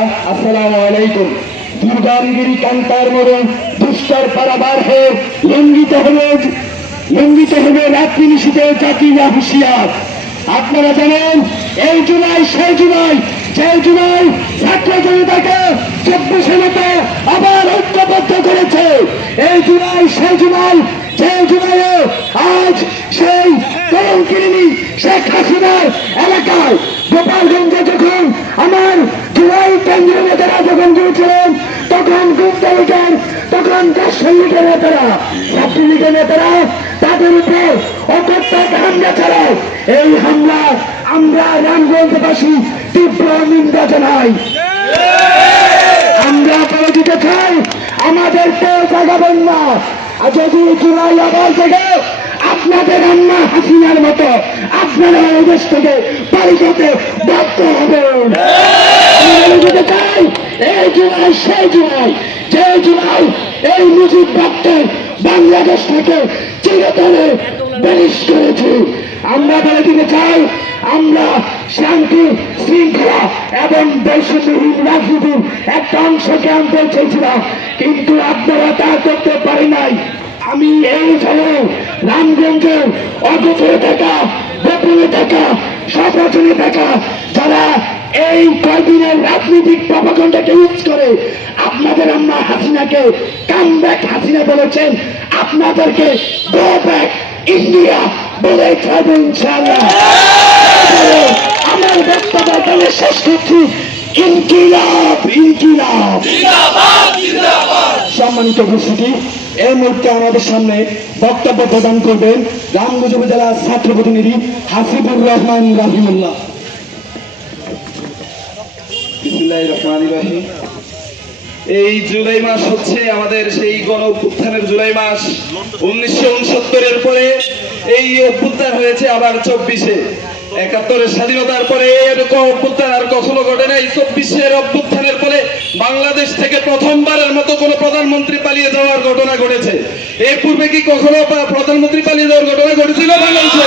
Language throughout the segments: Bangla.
আসসালামু আলাইকুম। দুর্গাঙ্গিরি কান্তার মরণ দুষ্কর পারাবার হয়ে লঙ্ঘিত হবে রাত্রি নিশীতে জাতিরা হুঁশিয়ার। আপনারা জানেন এই জুলাই সেই জুলাই যে জুলাই ছাত্র জনতাকে 24 মতো আবার ঐক্যবদ্ধ করেছে। এই জুলাই সেই জুলাই যে জুলাইয়ে আজ সেই কলঙ্কিনী শেখ হাসিনার এলাকায় গোপালগঞ্জে যখন আমার জুলাই কেন্দ্রীয় নেতারা যখন গিয়েছিলেন তখন গুপ্তলীগের তখন দেশলীগের নেতারা ছাত্রলীগের নেতারা তাদের উপর অকথ্য হামলা চালায়। এই হামলা আমরা রামগঞ্জবাসী তীব্র নিন্দা জানাই। আমরা বলে দিতে চাই আমাদেরকে জাগাবেন না। যদি জুলাই আবার থেকে আপনাদের আম্মা হাসিনার মতো আপনারা এই দেশ থেকে বাড়ি যেতে বাধ্য হবেন। বলে চাই এই জুলাই সেই জুলাই যে জুলাই এই মুজিব ভক্তের বাংলাদেশ থেকে চিরতরে বেরিশ করেছে। আমরা বলে দিতে চাই আমরা শান্তি শৃঙ্খলা এবং বৈষম্যহীন রাজনীতির একটা অংশকে আনতে চেয়েছিলাম, কিন্তু আপনারা তা করতে পারি নাই। আমি এই সময় রামগঞ্জের অগোচরে থাকা গোপনে থাকা সপচনে থাকা যারা এই কয়দিনের রাজনৈতিক প্রপাগান্ডাকে ইউজ করে আপনাদের আম্মা হাসিনাকে কাম ব্যাক হাসিনা বলেছেন, আপনাদেরকে গো ব্যাক ইন্ডিয়া বলে ছাড়বো ইনশাআল্লাহ। আমার বক্তব্য তাহলে শেষ করছি। ইনকিলাব ইনকিলাব। সম্মানিত উপস্থিতি, এই মুহূর্তে আমাদের সামনে বক্তব্য প্রদান করবেন রামগঞ্জ উপজেলার ছাত্র প্রতিনিধি হাসিবুর রহমান রাহিমুল্লাহ। বিসমিল্লাহির রহমানির রহিম। এই জুলাই মাস হচ্ছে আমাদের সেই গণ অভ্যুত্থানের জুলাই মাস। 1969-এর পরে এই অভ্যুত্থান হয়েছে আবার 24-এ। 71-এর স্বাধীনতার পরে এরকম অভ্যুত্থান আর কখনো ঘটে নাই। 24-এর অভ্যুত্থানের পরে বাংলাদেশ থেকে প্রথমবারের মতো কোনো প্রধানমন্ত্রী পালিয়ে যাওয়ার ঘটনা ঘটেছে। এর পূর্বে কি কখনো প্রধানমন্ত্রী পালিয়ে যাওয়ার ঘটনা ঘটেছিল বাংলাদেশে?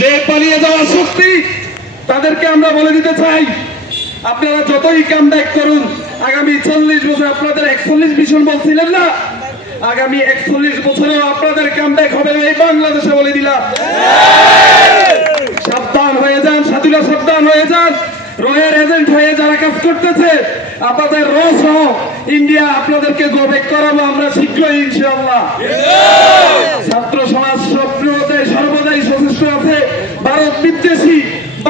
যে পালিয়ে যাওয়ার শক্তি তাদেরকে আমরা বলে দিতে চাই, আপনারা যতই কাম ব্যাক করুন, আগামী 40 বছর আপনাদের 41 মিশন বলছিলেন না, আগামী 41 বছরেও আপনাদের কাম ব্যাক হবে না এই বাংলাদেশে, বলে দিলাম। সাবধান হয়ে যান, সাথীরা সাবধান হয়ে যান। রয়ের এজেন্ট হয়ে যারা কাজ করতেছে আপনাদের র সহ ইন্ডিয়া আপনাদেরকে গো ব্যাক করাবো আমরা শীঘ্রই ইনশাআল্লাহ। ছাত্র সমাজ সর্বদাই সচেষ্ট আছে ভারত বিদ্বেষী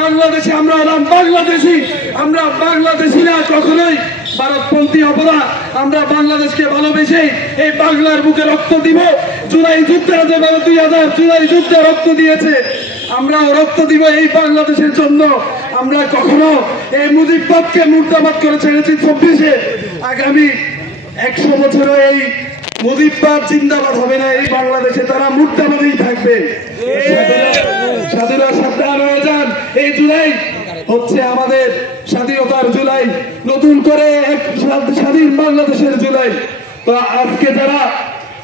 বাংলাদেশে। আমরা হলাম বাংলাদেশী, আমরা বাংলাদেশী না, কখনোই ভারতপন্থী হব না। আমরা বাংলাদেশকে ভালোবেসে এই বাংলার বুকে রক্ত দিব। জুলাই যুদ্ধে 2000 জুলাই যুদ্ধে রক্ত দিয়েছে, আমরাও রক্ত দিব এই বাংলাদেশের জন্য। আমরা কখনো এই মুজিববাদকে মুর্দাবাদ করে ছেড়েছি 24-এ। আগামী 100 বছরও এই মুজিববাদ জিন্দাবাদ হবে না এই বাংলাদেশে, তারা মুর্দাবাদেই থাকবে। সাধুরা সাবধান হয়ে যান। এই জুলাই হচ্ছে আমাদের স্বাধীনতার জুলাই, নতুন করে এক স্বাধীন বাংলাদেশের জুলাই। তো আজকে যারা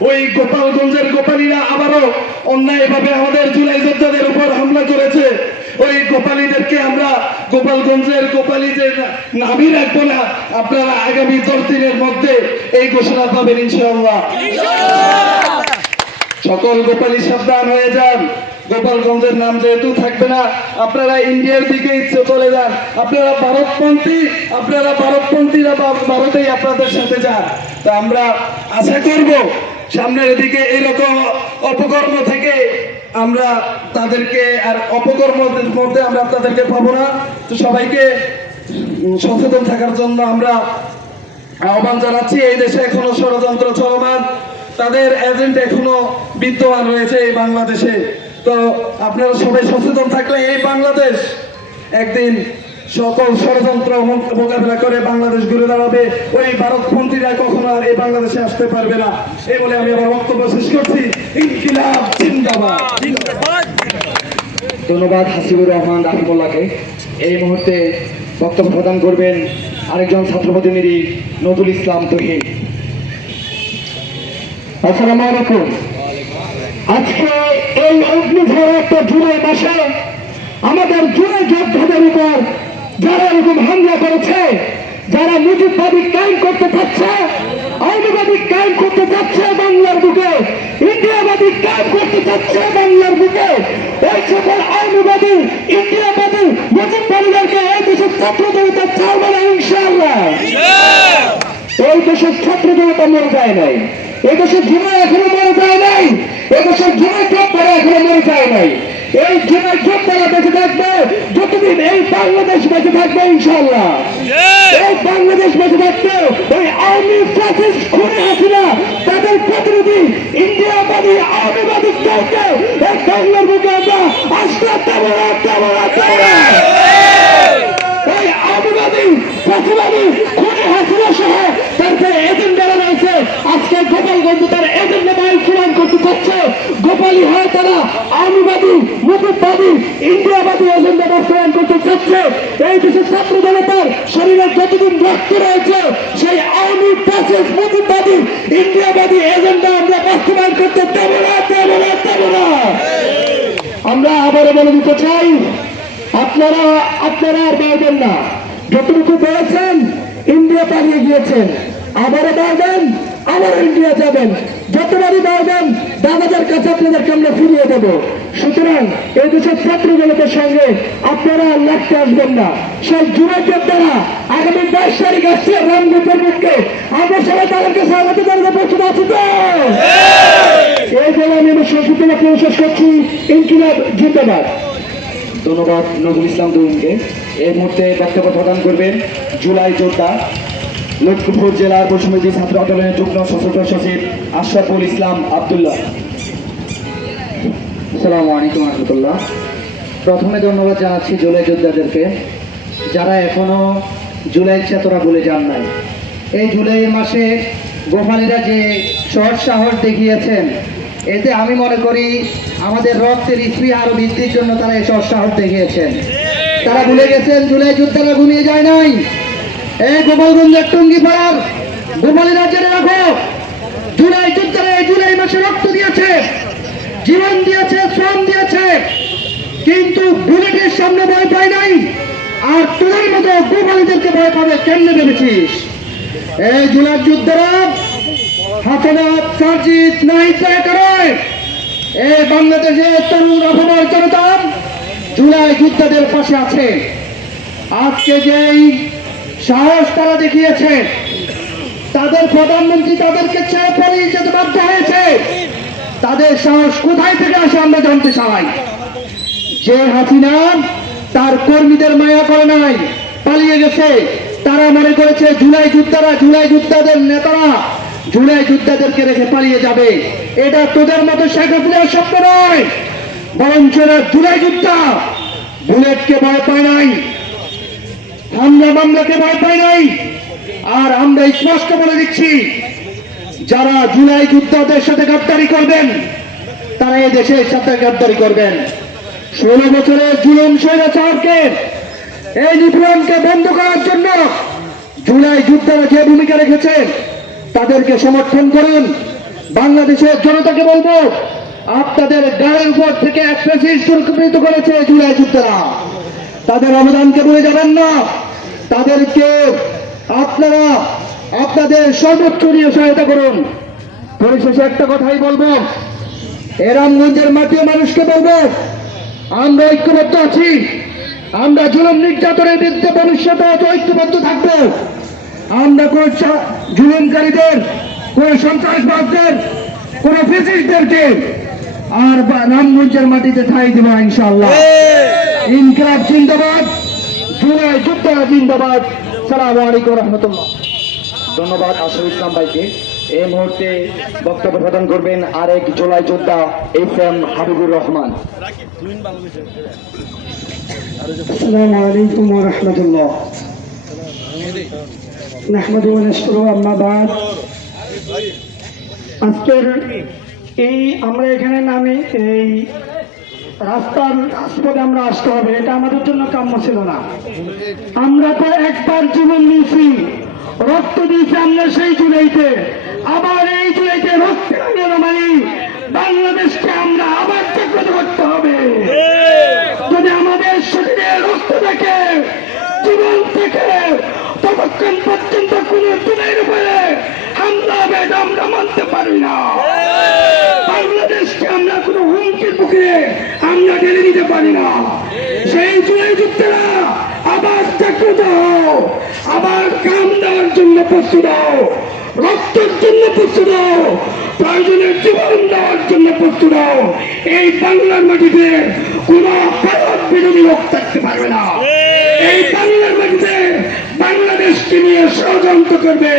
ওই গোপালগঞ্জের গোপালীরা আবারও অন্যায়ভাবে আমাদের জুলাই যোদ্ধাদের উপর হামলা করেছে, ওই গোপালীদেরকে আমরা গোপালগঞ্জের গোপালীদের নামই রাখবো না। আপনারা আগামী 10 দিনের মধ্যে এই ঘোষণা পাবেন ইনশাআল্লাহ। সকল গোপালী সাবধান হয়ে যান। গোপালগঞ্জের নাম যেহেতু থাকবে না, আপনারা ইন্ডিয়ার দিকে ইচ্ছে চলে যান। আপনারা ভারতপন্থীরা ভারতেই আপনাদের সাথে যান। তা আমরা আশা করব সামনের দিকে এরকম অপকর্ম থেকে আমরা তাদেরকে আর অপকর্মের মধ্যে আমরা আপনাদেরকে পাবো না। তো সবাইকে সচেতন থাকার জন্য আমরা আহ্বান জানাচ্ছি। এই দেশে এখনো ষড়যন্ত্র চলমান, তাদের এজেন্ট এখনো বিদ্যমান রয়েছে এই বাংলাদেশে। তো আপনারা সবাই সচেতন থাকলে এই বাংলাদেশ একদিন সকল ষড়যন্ত্র মোকাবিলা করে বাংলাদেশ ঘুরে দাঁড়াবে। ওই ভারতপন্থীরা কখনো আর এই বাংলাদেশে আসতে পারবে না। এই বলে আমি আমার বক্তব্য শেষ করছি। ইনকিলাব জিন্দাবাদ। ধন্যবাদ হাসিবুর রহমান রাহিমুল্লাহকে। এই মুহূর্তে বক্তব্য প্রদান করবেন আরেকজন ছাত্র প্রতিনিধি নজরুল ইসলাম তহিদ। আসসালামু আলাইকুম। আজকে এই অগ্নিঝড় একটা জুলাই মাসে আমাদের জুলাই যোদ্ধাদের উপর যারা এরকম হামলা করেছে যারা মুজিববাদী কায়েম করতে চাচ্ছে, আওয়ামীবাদী কায়েম করতে চাচ্ছে বাংলার বুকে, ইন্ডিয়াবাদী কায়েম করতে চাচ্ছে বাংলার বুকে, এই সকল আওয়ামীবাদী, ইন্ডিয়াবাদী, মুজিববাদীদেরকে এই দেশের ছাত্র জনতা ছাড়বে না ইনশাআল্লাহ। এই দেশের ছাত্র জনতা মরে যায় নাই, এই দেশের জীবন এখনো মরে যায় নাই, এই দেশের জীবন যোদ্ধারা এখনো মরে যায় নাই। এই জীবন যোদ্ধারা বেঁচে থাকবে যতদিন এই বাংলাদেশ বেঁচে থাকবে ইনশাআল্লাহ। এই বাংলাদেশ বেঁচে থাকবে ওই আওয়ামী ফ্যাসিস্ট খুনি হাসিনা তাদের প্রতিনিধি ইন্ডিয়াবাদী আওয়ামীবাদী কাউকে এই বাংলার বুকে আমরা আসতে দেবো না, দেবো না, দেবো না। এই আওয়ামীবাদী ফ্যাসিবাদী খুনি হাসিনা সহ তারপরে এজেন্ডারা রয়েছে। আজকে গোপালগঞ্জ তার এজেন্ডা বাইর প্রমাণ করতে চাচ্ছে। গোপালী হয় তারা আওয়ামীবাদী, মুজিববাদী, ইন্ডিয়াবাদী এজেন্ডা বাস্তবায়ন করতে চাচ্ছে। এই দেশের ছাত্র জনতার শরীরে যতদিন রক্ত রয়েছে সেই আওয়ামী ফ্যাসিস্ট মুজিববাদী ইন্ডিয়াবাদী এজেন্ডা আমরা বাস্তবায়ন করতে দেব না, দেব না, দেব না। আমরা আবারও বলে দিতে চাই, আপনারা আর বাড়বেন না। যতটুকু বেড়েছেন ইন্ডিয়া পালিয়ে গিয়েছেন, আবারও বাড়বেন, আবার ইন্ডিয়া যাবেন। যতবারই বাড়বেন দাদাদের কাছে আপনাদেরকে আমরা ফিরিয়ে দেব। সুতরাং এই দেশের ছাত্র জনতার সঙ্গে আপনারা লাগতে আসবেন না। সেই যুবকের দ্বারা আগামী 22 তারিখ আসছে রামগোপাল মুখকে, আমরা সবাই তাদেরকে স্বাগত জানাতে প্রস্তুত আছি তো? এই বলে আমি আমার সংক্ষিপ্ত প্রকাশ করছি। ইনকিলাব জিন্দাবাদ। ধন্যবাদ নজরুল ইসলাম তরুণকে। এই মুহূর্তে বক্তব্য প্রদান করবেন জুলাই যোদ্ধা লক্ষ্মীপুর জেলার বৈষম্যবিরোধী ছাত্র আন্দোলনের যুগ্ম সশস্ত্র সচিব আশরাফুল ইসলাম আব্দুল্লাহ। আসসালামু আলাইকুম রহমতুল্লাহ। প্রথমে ধন্যবাদ জানাচ্ছি জুলাই যোদ্ধাদেরকে, যারা এখনো জুলাই চেতনা ভুলে যান নাই। এই জুলাই মাসে গোপালীরা যে সৎ সাহস দেখিয়েছেন, এতে আমি মনে করি আমাদের রক্তের স্পৃহা আরো বৃদ্ধির জন্য তারা এই সৎ সাহস দেখিয়েছেন। তারা ভুলে গেছেন জুলাই যোদ্ধারা ঘুমিয়ে যায় নাই। এই গোপালগঞ্জের টঙ্গি পাড়ার গোপালীরা জেনে রাখো, জুলাই যোদ্ধারা এই জুলাই মাসে রক্ত দিয়েছে, জীবন দিয়েছে, শ্রম দিয়েছে, কিন্তু বুলেটের সামনে ভয় পায় নাই। আর তোদের মতো গোপালীদেরকে ভয় পাবে কেমনে ভেবেছিস? এই জুলাই যোদ্ধারা হাসনাত, সাজিদ, নাহিদ করে এই বাংলাদেশের তরুণ অপমর জনতা জুলাই যোদ্ধাদের পাশে আছে। আজকে যেই সাহস তারা দেখিয়েছে, তাদের প্রধানমন্ত্রী তাদেরকে ছেড়ে পালিয়ে যেতে বাধ্য হয়েছে। তাদের সাহস কোথায় থেকে আসে আমরা জানতে চাই। যে হাসিনা তার কর্মীদের মায়া করে নাই, পালিয়ে গেছে, তারা মনে করেছে জুলাই যোদ্ধারা, জুলাই যোদ্ধাদের নেতারা জুলাই যোদ্ধাদেরকে রেখে পালিয়ে যাবে। এটা তোদের মতো শেখ হাসিনার স্বপ্ন নয়, বরঞ্চ জুলাই যোদ্ধা বুলেটকে ভয় পায় নাই, হামলা মামলাকে ভয় পায় নাই। আর আমরা স্পষ্ট বলে দিচ্ছি, যারা জুলাই যোদ্ধাদের সাথে গাদ্দারি করবেন তারা এই দেশের সাথে গাদ্দারি করবেন। 16 বছরের জুলুম স্বৈরাচারকে, এই নিপীড়নকে বন্ধ করার জন্য জুলাই যোদ্ধারা যে ভূমিকা রেখেছে তাদেরকে সমর্থন করুন। বাংলাদেশের জনতাকে বলবো, আপনাদের গায়ের উপর থেকে এক ফ্যাসিস্ট সুরক্ষিত করেছে জুলাই যোদ্ধারা, তাদের অবদানকে ভুলে যাবেন না। তাদেরকে আপনারা আপনাদের সর্বোচ্চ নিয়ে সহায়তা করুন। পরিশেষে একটা কথাই বলবো, এ রামগঞ্জের মাটির মানুষকে বলবো, আমরা ঐক্যবদ্ধ আছি। আমরা জুলুম নির্যাতনের বিরুদ্ধে ভবিষ্যতে ঐক্যবদ্ধ থাকবো। আমরা কোন জুলুমকারীদের, কোন সন্ত্রাসবাদদের, কোন ফ্যাসিস্টদেরকে আর রামগঞ্জের মাটিতে ঠাঁই দেব ইনশাআল্লাহ। ইনকিলাব জিন্দাবাদ, জুলাই যোদ্ধা জিন্দাবাদ। আসসালামু আলাইকুম রহমতুল্লাহ। ধন্যবাদ আশরাফুল ইসলাম ভাইকে। এই মুহূর্তে বক্তব্য প্রদান করবেন আরেক জুলাই যোদ্ধা FM হাবিবুর রহমান। আসসালামু আলাইকুম ওয়া রাহমাতুল্লাহ। নাহমাদুহু ওয়া নাশকুরুহু, আম্মা বাদ। আজকের এই আমরা এখানে নামে এই রাস্তার রাজপথে আমরা আসতে হবে, এটা আমাদের জন্য কাম্য ছিল না। আমরা তো একবার জীবন দিয়েছি, রক্ত দিয়েছি আমরা সেই জুলাইতে, আবার এই জুলাইতে রক্ত মানে বাংলাদেশকে আমরা আবার জাগ্রত করতে হবে। যদি আমাদের শরীরে রক্ত থাকে, জীবন থেকে, ততক্ষণ এটা আমরা মানতে পারি না। বাংলাদেশকে আমরা কোনো হুমকির মুখে আমরা ঢেলে দিতে পারি না। সেই জুলাই যুদ্ধেরা আবার জাগ্রত হও, আবার কাম দেওয়ার জন্য প্রস্তুত হও, রক্তের জন্য প্রস্তুত হও, প্রয়োজনের জীবন দেওয়ার জন্য প্রস্তুত হও। এই বাংলার মাটিতে কোন ভারত বিরোধী লোক থাকতে পারবে না। এই বাংলার মাটিতে বাংলাদেশকে নিয়ে ষড়যন্ত্র করবে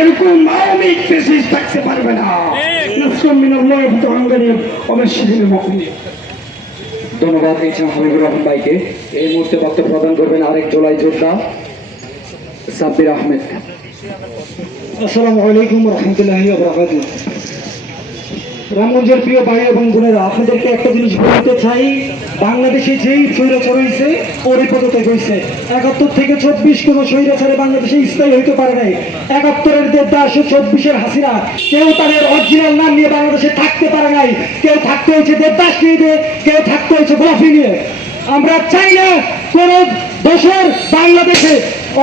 এরকম আওয়ামী ফ্যাসিস্ট থাকতে পারবে না। ধন্যবাদ দিচ্ছেন হাবিবুর রহমান ভাইকে। এই মুহূর্তে বক্তব্য প্রদান করবেন আরেক জুলাই যোদ্ধা সাব্বির আহমেদ। আসসালামু আলাইকুম রহমতুল্লাহি ওয়া বারাকাতুহু। রামগঞ্জের প্রিয় ভাই এবং বোনেরা, আপনাদেরকে একটা জিনিস বলতে চাই, বাংলাদেশে যেই স্বৈরাচার হয়েছে ওরই পদত্যাগ হয়েছে। 71 থেকে 24 কোনো স্বৈরাচারে বাংলাদেশে স্থায়ী হইতে পারে নাই। 71-এর দেবদাস ও 24-এর হাসিনা কেউ তাদের অরিজিনাল নাম নিয়ে বাংলাদেশে থাকতে পারে নাই। কেউ থাকতে হয়েছে দেবদাস নিয়ে, কেউ থাকতে হয়েছে গোলাপি নিয়ে। আমরা চাই না কোন দেশের বাংলাদেশে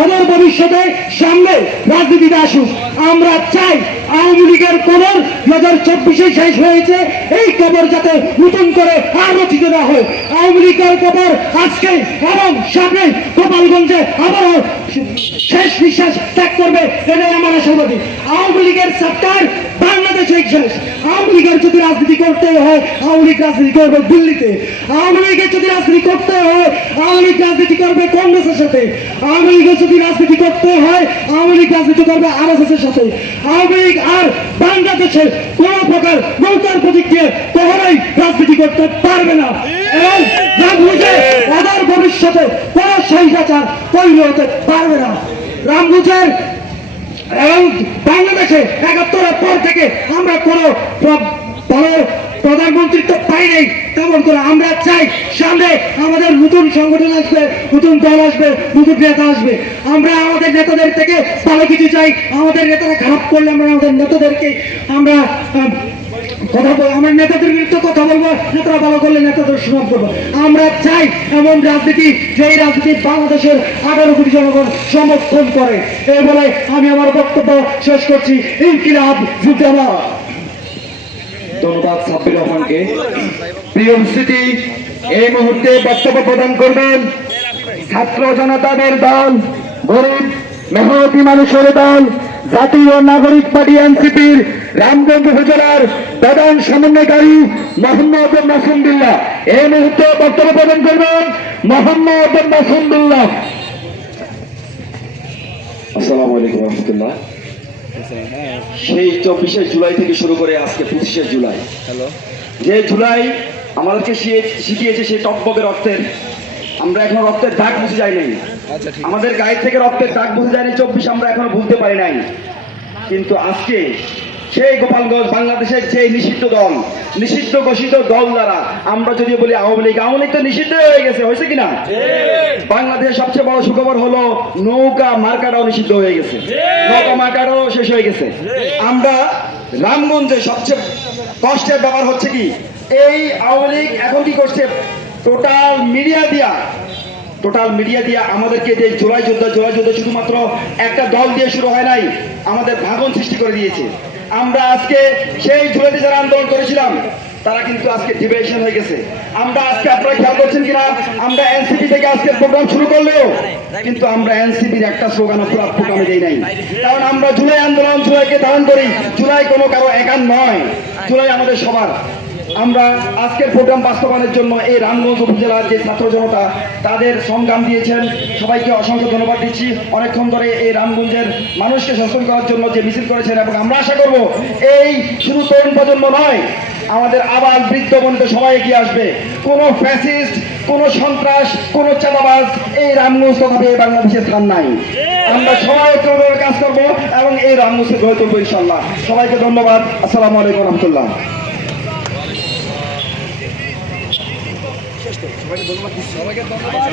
অদূর ভবিষ্যতে সামনে রাজনীতিতে আসুক। আমরা চাই আওয়ামী লীগের কবর 2024-এ শেষ হয়েছে, এই কবর যাতে নতুন করে আর রচিত না হয়। আওয়ামী লীগের কবর আজকে এবং সামনে গোপালগঞ্জে আবারও শেষ নিঃশ্বাস ত্যাগ করবে, এটাই আমার আশাবাদী। আওয়ামী লীগের সরকার বাংলাদেশে শেষ। আওয়ামী লীগের যদি রাজনীতি করতে হয়, আওয়ামী লীগ রাজনীতি করবে দিল্লিতে। আওয়ামী লীগের যদি রাজনীতি করতে হয়, আওয়ামী লীগ রাজনীতি করবে কংগ্রেসের সাথে। আওয়ামী লীগের যদি রাজনীতি করতে হয়, আওয়ামী লীগ রাজনীতি করবে RSS এর সাথে। আওয়ামী লীগ আর বাংলাদেশে কোন প্রকার নৌকার প্রতীক দিয়ে কখনোই রাজনীতি করতে পারবে না এবং রামগঞ্জে অদূর ভবিষ্যতে কোন স্বৈরাচার তৈরি হতে পারবে না। রামগঞ্জের এবং বাংলাদেশে 71-এর পর থেকে আমরা কোনো প্রধানমন্ত্রিত্ব পাই নাই। তেমন করে আমরা চাই সামনে আমাদের নতুন সংগঠন আসবে, নতুন দল আসবে, নতুন নেতা আসবে। আমরা আমাদের নেতাদের থেকে ভালো কিছু চাই। আমাদের নেতারা খারাপ করলে আমরা আমাদের নেতাদেরকে আমরা কথা বলবো, আমার নেতাদের বিরুদ্ধে কথা বলবো, নেতারা ভালো করলে নেতাদের সুনাম করবো। আমরা চাই এমন রাজনীতি, যেই রাজনীতি বাংলাদেশের 18 কোটি জনগণ সমর্থন করে। এই বলে আমি আমার বক্তব্য শেষ করছি। ইনকিলাব জিন্দাবাদ। ধন্যবাদ সাব্বির রহমানকে। প্রিয় উপস্থিতি, এই মুহূর্তে বক্তব্য প্রদান করবেন ছাত্র জনতাদের দল, গরিব মেহনতি মানুষের দল, জাতীয় নাগরিক পার্টি এনসিপির রামগঞ্জ উপজেলার প্রধান সমন্বয়কারী মোহাম্মদ মাসুমদুল্লাহ। এই মুহূর্তে বক্তব্য প্রদান করবেন মোহাম্মদ মাসুমদুল্লাহ। আসসালামু আলাইকুম রহমতুল্লাহ। সেই 24শে জুলাই থেকে শুরু করে আজকে 25শে জুলাই, যে জুলাই আমাদেরকে শিখিয়েছে সেই টকবগে রক্তের, আমরা এখন রক্তের দাগ বুঝে যাই নাই, আমাদের গায়ে থেকে রক্তের দাগ বুঝে যায়নি। 24 আমরা এখনো ভুলতে পারি নাই। কিন্তু আজকে সেই গোপালগঞ্জ বাংলাদেশের যে নিষিদ্ধ দল, নিষিদ্ধ ঘোষিত দল দ্বারা, আমরা যদি বলি আওয়ামী লীগ তো নিষিদ্ধ হয়ে গেছে, হয়েছে কিনা? বাংলাদেশের সবচেয়ে বড় সুখবর হলো নৌকা মার্কাটাও নিষিদ্ধ হয়ে গেছে, নৌকা মার্কাটাও শেষ হয়ে গেছে। আমরা রামগঞ্জে সবচেয়ে কষ্টের ব্যাপার হচ্ছে কি, এই আওয়ামী লীগ এখন কি করছে, টোটাল মিডিয়া দিয়া আমাদেরকে যে জুলাই যোদ্ধা শুধুমাত্র একটা দল দিয়ে শুরু হয় নাই, আমাদের ভাঙন সৃষ্টি করে দিয়েছে। আমরা আজকে সেই জুলাইতে যারা আন্দোলন করেছিলাম তারা কিন্তু আজকে ডিভিশন হয়ে গেছে। আমরা আজকে, আপনারা খেয়াল করছেন কিনা, আমরা এনসিপি থেকে আজকে প্রোগ্রাম শুরু করলেও কিন্তু আমরা এনসিপির একটা স্লোগান প্রোগ্রামে দেই নাই। কারণ আমরা জুলাই আন্দোলন, জুলাইকে ধারণ করি। জুলাই কোনো কারো একার নয়, জুলাই আমাদের সবার। আমরা আজকের প্রোগ্রাম বাস্তবায়নের জন্য এই রামগঞ্জ উপজেলার যে ছাত্র জনতা তাদের সংগ্রাম দিয়েছেন, সবাইকে অসংখ্য ধন্যবাদ দিচ্ছি। অনেকক্ষণ ধরে এই রামগঞ্জের মানুষকে সচেতন করার জন্য যে মিছিল করেছেন, এবং আমরা আশা করব এই শুধু তরুণ প্রজন্ম নয়, আমাদের আবার বৃদ্ধ বনিতা সবাই এগিয়ে আসবে। কোনো ফ্যাসিস্ট, কোনো সন্ত্রাস, কোনো চাঁদাবাজ এই রামগঞ্জ তথা এই বাংলাদেশের স্থান নাই। আমরা সবাই ঐক্যভাবে কাজ করবো এবং এই রামগঞ্জকে গড়ে তুলবো ইনশাল্লাহ। সবাইকে ধন্যবাদ। আসসালামু আলাইকুম রহমতুল্লাহ। সবাইকে ধন্যবাদ।